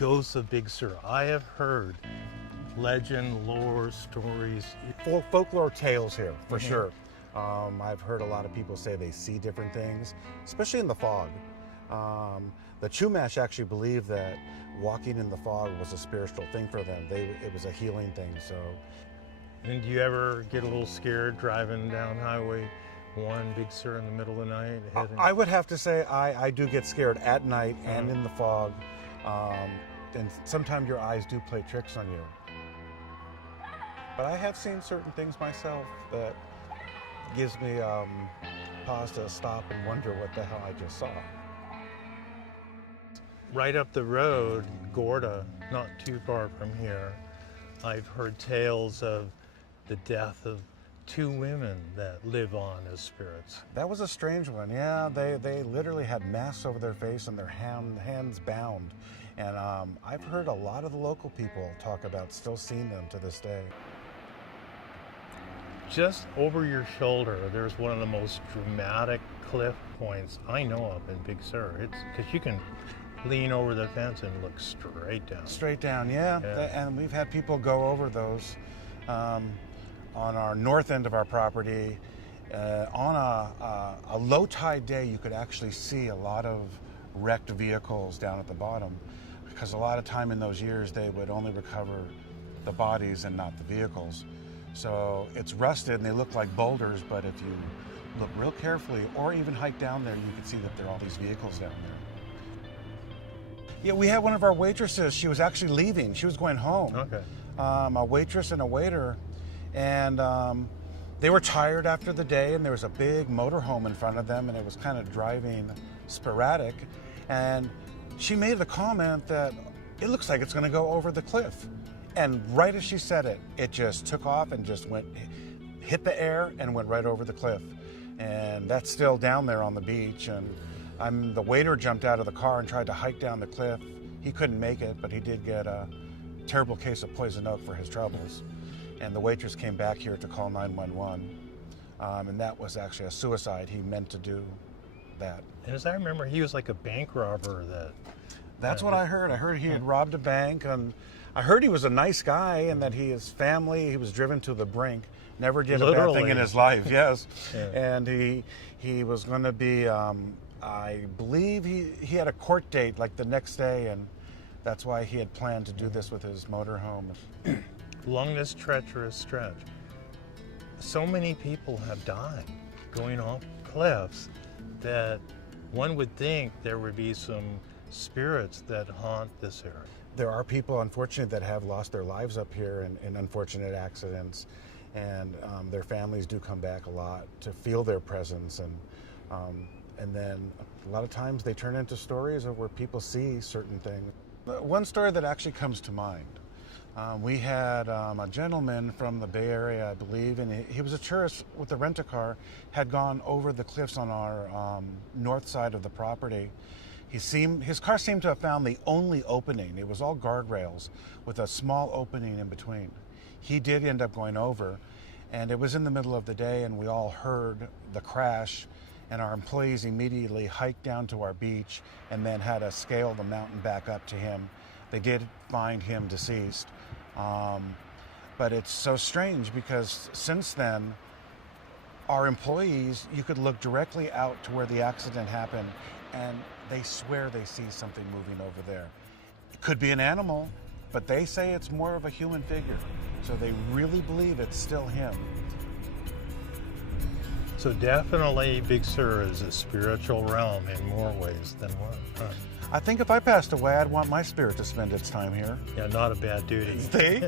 ghosts of Big Sur. I have heard legend, lore, stories. Folklore tales here, for sure. I've heard a lot of people say they see different things, especially in the fog. The Chumash actually believed that walking in the fog was a spiritual thing for them. It was a healing thing. So, And do you ever get a little scared driving down Highway 1, Big Sur, in the middle of the night? I would have to say I do get scared at night and in the fog. And sometimes your eyes do play tricks on you. But I have seen certain things myself that gives me pause to stop and wonder what the hell I just saw. Right up the road, Gorda, not too far from here, I've heard tales of the death of 2 women that live on as spirits. That was a strange one. Yeah, they literally had masks over their face and their hands bound. And I've heard a lot of the local people talk about still seeing them to this day. Just over your shoulder, there's one of the most dramatic cliff points I know of in Big Sur. It's because you can lean over the fence and look straight down. Straight down, yeah. And we've had people go over those on our north end of our property. On a low tide day, you could actually see a lot of wrecked vehicles down at the bottom, because a lot of time in those years they would only recover the bodies and not the vehicles. So it's rusted and they look like boulders, but if you look real carefully or even hike down there, you can see that there are all these vehicles down there. Yeah, we had one of our waitresses, she was actually leaving, she was going home. Okay. A waitress and a waiter, and they were tired after the day, and there was a big motorhome in front of them, and it was kind of driving sporadic, and she made the comment that it looks like it's going to go over the cliff. And right as she said it, it just took off and just hit the air and went right over the cliff. And that's still down there on the beach. And the waiter jumped out of the car and tried to hike down the cliff. He couldn't make it, but he did get a terrible case of poison oak for his troubles. And the waitress came back here to call 911. And that was actually a suicide. He meant to do that. And as I remember, he was like a bank robber That's what I heard. I heard he had robbed a bank, and I heard he was a nice guy and that his family, he was driven to the brink, never did a bad thing in his life, yes. Yeah. And he was going to be, I believe he had a court date like the next day, and that's why he had planned to do this with his motorhome. Along this treacherous stretch, so many people have died going off cliffs that one would think there would be some spirits that haunt this area. There are people, unfortunately, that have lost their lives up here in unfortunate accidents, and their families do come back a lot to feel their presence, and then a lot of times they turn into stories of where people see certain things. One story that actually comes to mind, we had a gentleman from the Bay Area, I believe, and he was a tourist with a rent-a-car, had gone over the cliffs on our north side of the property. His car seemed to have found the only opening. It was all guardrails with a small opening in between. He did end up going over, and it was in the middle of the day, and we all heard the crash, and our employees immediately hiked down to our beach and then had to scale the mountain back up to him. They did find him deceased. But it's so strange because since then, our employees, you could look directly out to where the accident happened, and they swear they see something moving over there. It could be an animal, but they say it's more of a human figure. So they really believe it's still him. So definitely Big Sur is a spiritual realm in more ways than one. Huh? I think if I passed away, I'd want my spirit to spend its time here. Yeah, not a bad duty. See?